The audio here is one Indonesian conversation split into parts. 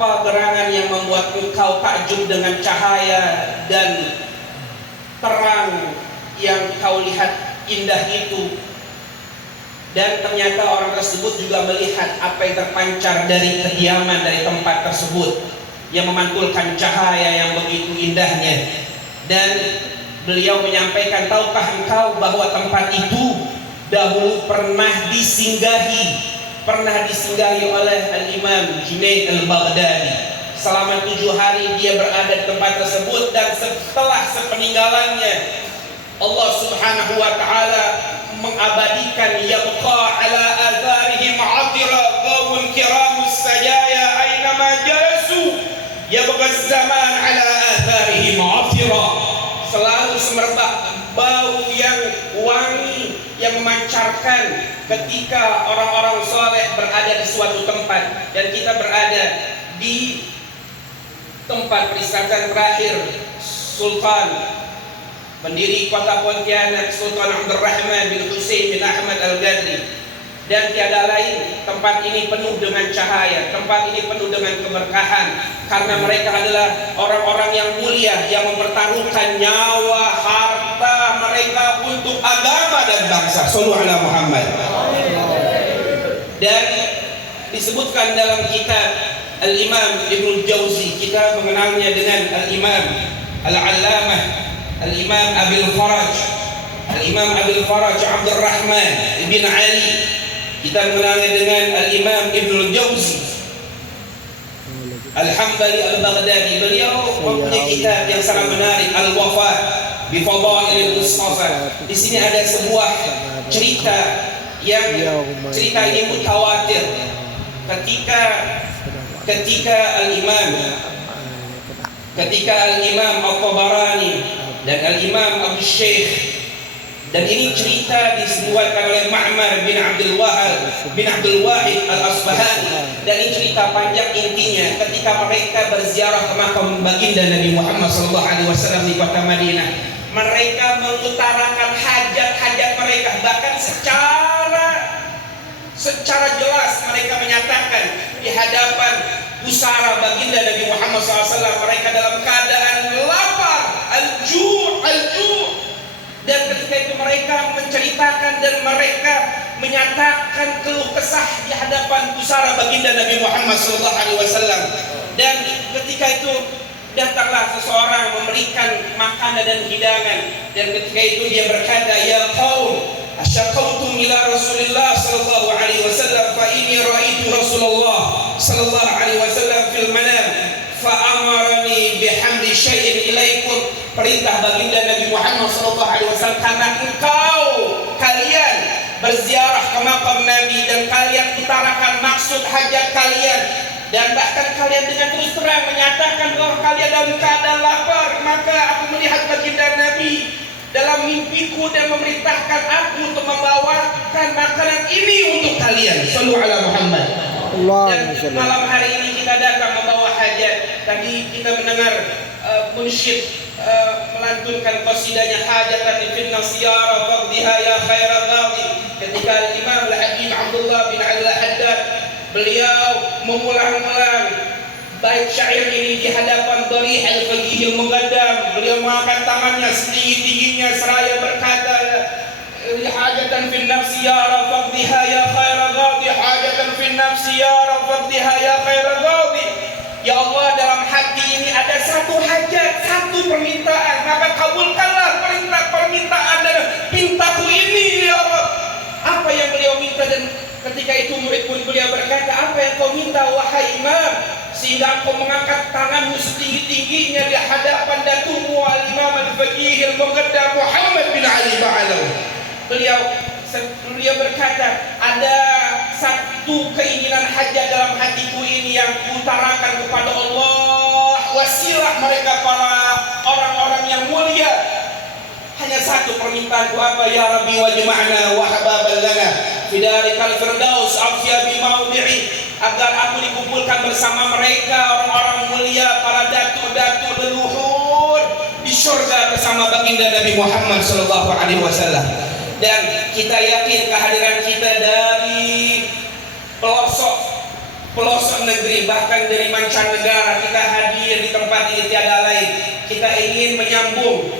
Apa gerangan yang membuat engkau takjub dengan cahaya dan terang yang kau lihat indah itu? Dan ternyata orang tersebut juga melihat apa yang terpancar dari kediaman dari tempat tersebut yang memantulkan cahaya yang begitu indahnya. Dan beliau menyampaikan, tahukah engkau bahwa tempat itu dahulu pernah disinggahi oleh Al-Imam Junaid Al-Baghdadi. Selama 7 hari dia berada di tempat tersebut, dan setelah sepeninggalannya Allah Subhanahu wa ta'ala mengabadikan yabqa ala atharihim atira qawmun kiramus sajaya aynama jalasu yabqa zaman ala atharihim atira. Selalu semerbak bau yang wangi yang memancarkan ketika orang-orang soleh berada di suatu tempat, dan kita berada di tempat peristirahatan terakhir Sultan pendiri kota Pontianak, Sultan Abdurrahman bin Husain bin Ahmad Al-Ghazali. Dan tiada lain, tempat ini penuh dengan cahaya, tempat ini penuh dengan keberkahan, karena mereka adalah orang-orang yang mulia yang mempertaruhkan nyawa, harta mereka untuk agama dan bangsa. Sallu ala Muhammad. Dan disebutkan dalam kitab Al-Imam Ibnul Jauzi, kita mengenalnya dengan Al-Imam Al-Allamah Al-Imam Abil Faraj, Al-Imam Abil Faraj Abdurrahman ibn Ali. Kita mengenalnya dengan Al-Imam Ibnul Jauzi Al-Hambali Al-Baghdadi. Beliau mempunyai kitab yang sangat menarik, Al-Wafa bi Fadailil Mustafa. Di sini ada sebuah cerita yang cerita ini mutawatir. Ketika Al-Imam Al-Tabarani dan Al-Imam Abu Syekh, dan ini cerita disebutkan oleh Ma'mar bin Abdul Wahid Al-Asbahani, dan ini cerita panjang. Intinya ketika mereka berziarah ke makam baginda Nabi Muhammad SAW di kota Madinah, mereka mengutarakan hajat-hajat mereka, bahkan secara jelas mereka menyatakan di hadapan pusara baginda Nabi Muhammad SAW, mereka dalam keadaan lapar, al-ju'. Dan ketika itu mereka menceritakan dan mereka menyatakan keluh kesah di hadapan pusara baginda Nabi Muhammad SAW. Dan ketika itu datanglah seseorang memberikan makanan dan hidangan, dan ketika itu dia berkata, ya qaum, asyaqautum ila Rasulillah sallallahu alaihi wasallam, fa inni ra'aitu Rasulullah sallallahu alaihi wasallam fil manam fa amarani bihamdi syai'in ilaikum. Perintah baginda Nabi Muhammad sallallahu alaihi wasallam, karena kalian berziarah ke makam Nabi dan kalian utarakan maksud hajat kalian, dan bahkan kalian dengan terus terang menyatakan bahwa kalian dalam keadaan lapar, maka aku melihat baginda Nabi dalam mimpiku dan memerintahkan aku untuk membawakan makanan ini untuk kalian. Sallu ala Muhammad. Dan malam hari ini kita datang membawa hajat. Tadi kita mendengar munsyid melantunkan qasidanya hajatan fil nasiyara faqdiha ya khairal qadi. Ketika Imam Al-Habib Abdullah bin Al-Haddad beliau mengulang-ulang bait syair ini di hadapan Dharih Al-Faqih Al-Muqaddam, beliau mengangkat tangannya setinggi-tingginya seraya berkata, hajatan fil nafsi ya faqdiha ya khairal qadi, hajatan fil nafsi ya faqdiha ya khairal qadi. Ya Allah, dalam hati ini ada satu hajat, satu permintaan, maka kabulkanlah permintaan dan pintaku ini ya Allah. Apa yang beliau minta? Dan ketika itu murid-murid beliau berkata, apa yang kau minta wahai Imam, sehingga kau mengangkat tanganmu setinggi-tingginya di hadapan datumu Al-Imam Al-Faqih Al-Muqaddam Muhammad bin Ali Ba'alawi. Beliau berkata, ada satu keinginan hajat dalam hatiku ini yang utarakan kepada Allah, wasilah mereka para orang-orang yang mulia. Hanya satu permintaanku, apa? Ya Rabbi wajma'na wa hababan lana fi darikal firdaus afya bi maudi'i, agar aku dikumpulkan bersama mereka orang-orang mulia, para datu-datu leluhur di surga bersama baginda Nabi Muhammad sallallahu alaihi wasallam. Dan kita yakin kehadiran kita dari pelosok pelosok negeri, bahkan dari mancanegara kita hadir di tempat ini tiada lain. Kita ingin menyambung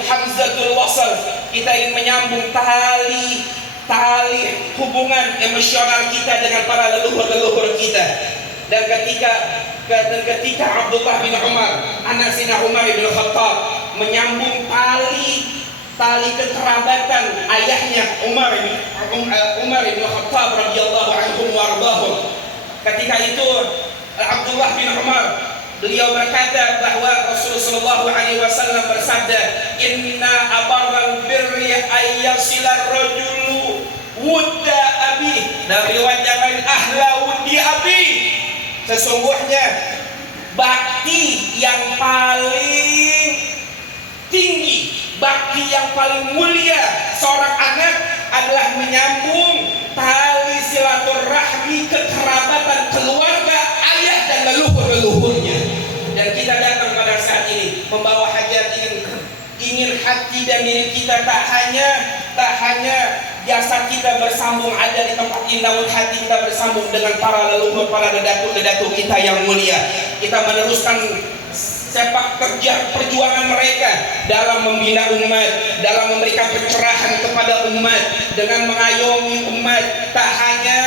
hamzatul wasal, kita ingin menyambung tali hubungan emosional kita dengan para leluhur kita. Dan ketika Abdullah bin Umar, anak Sayyidina Umar bin Khattab, menyambung tali kekerabatan ayahnya Umar bin Khattab radhiyallahu anhu warḍahu. Ketika itu Abdullah bin Umar, beliau berkata bahwa Rasulullah SAW bersabda, "Inna abarral birri ayyasilar rajulu wudda abi." Dan riwayat yang lain, "Ahla wuddi abi." Sesungguhnya bakti yang paling tinggi, bakti yang paling mulia seorang anak adalah menyambung tali silaturahmi kekerabatan keluarga ayah dan leluhurnya. Dan kita datang pada saat ini membawa hajat, ingin hati dan diri kita tak hanya jasad kita bersambung ada di tempat ini, namun hati kita bersambung dengan para leluhur, para dedatu kita yang mulia. Kita meneruskan sepak terjang perjuangan mereka dalam membina umat, dalam memberikan pencerahan kepada umat, dengan mengayomi umat. Tak hanya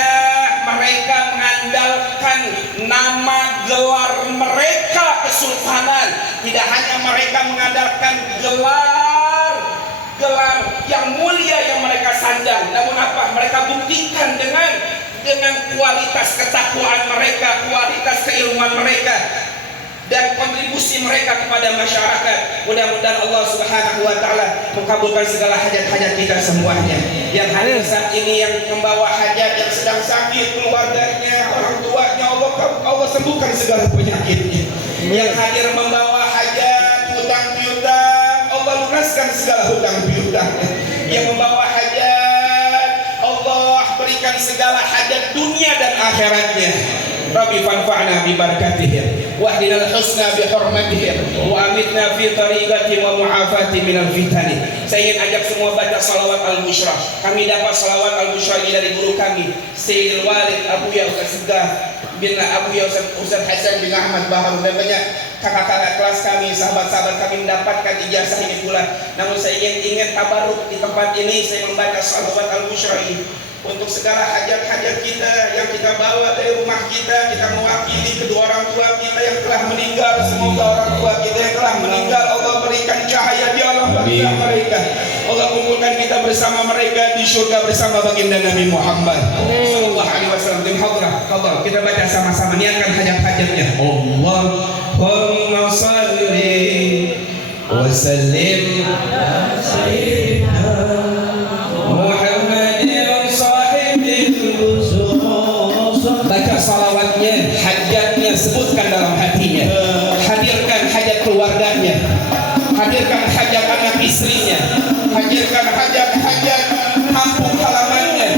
mereka mengandalkan nama gelar mereka kesultanan, tidak hanya mereka mengandalkan gelar yang mulia yang mereka sandang, namun apa? Mereka buktikan dengan kualitas ketakwaan mereka, kualitas keilmuan mereka, dan kontribusi mereka kepada masyarakat. Mudah-mudahan Allah Subhanahu wa taala mengabulkan segala hajat-hajat kita semuanya. Yang hadir saat ini, yang membawa hajat, yang sedang sakit, keluarganya, orang tuanya, Allah sembuhkan segala penyakitnya. Yang hadir membawa hajat, hutang piutang, Allah lunaskan segala hutang piutangnya. Yang membawa hajat, Allah berikan segala hajat dunia dan akhiratnya. Rabbi fanfa'na bi barakatihim wahdina al-husna bi hurmatihim wa amitna fi tariqati wa mu'afati minal fitani. Saya ingin ajak semua baca salawat al-busra. Kami dapat salawat al-busra ini dari guru kami Sayyidul Walid Abu Ya Ustaz Segah bin Abu Ya Ustaz Hasan bin Ahmad Bahar, dan banyak kakak-kakak kelas kami, sahabat-sahabat kami mendapatkan ijazah ini pula. Namun saya ingin tabaruk di tempat ini, saya membaca salawat al-busra ini untuk segala hajat-hajat kita yang kita bawa dari rumah kita. Kita mewakili kedua orang tua kita yang telah meninggal. Semoga orang tua kita yang telah meninggal Allah berikan cahaya di alam barzakh mereka. Allah kumpulkan kita bersama mereka di surga bersama baginda Nabi Muhammad sallallahu alaihi wasallam. Di hadrah Allah kita baca sama-sama, niatkan hajat-hajatnya. Allahumma shalli wa sallim ala sayyidina baca salawatnya, hajatnya sebutkan dalam hatinya. Hadirkan hajat keluarganya, hadirkan hajat anak istrinya, hadirkan hajat-hajat kampung halamannya.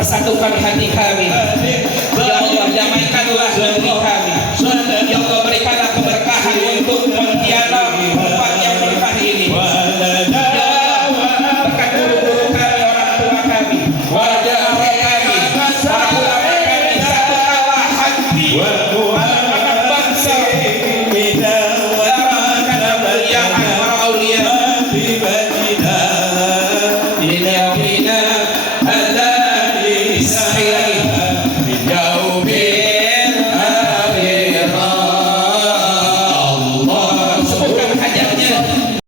Persatukan hati kami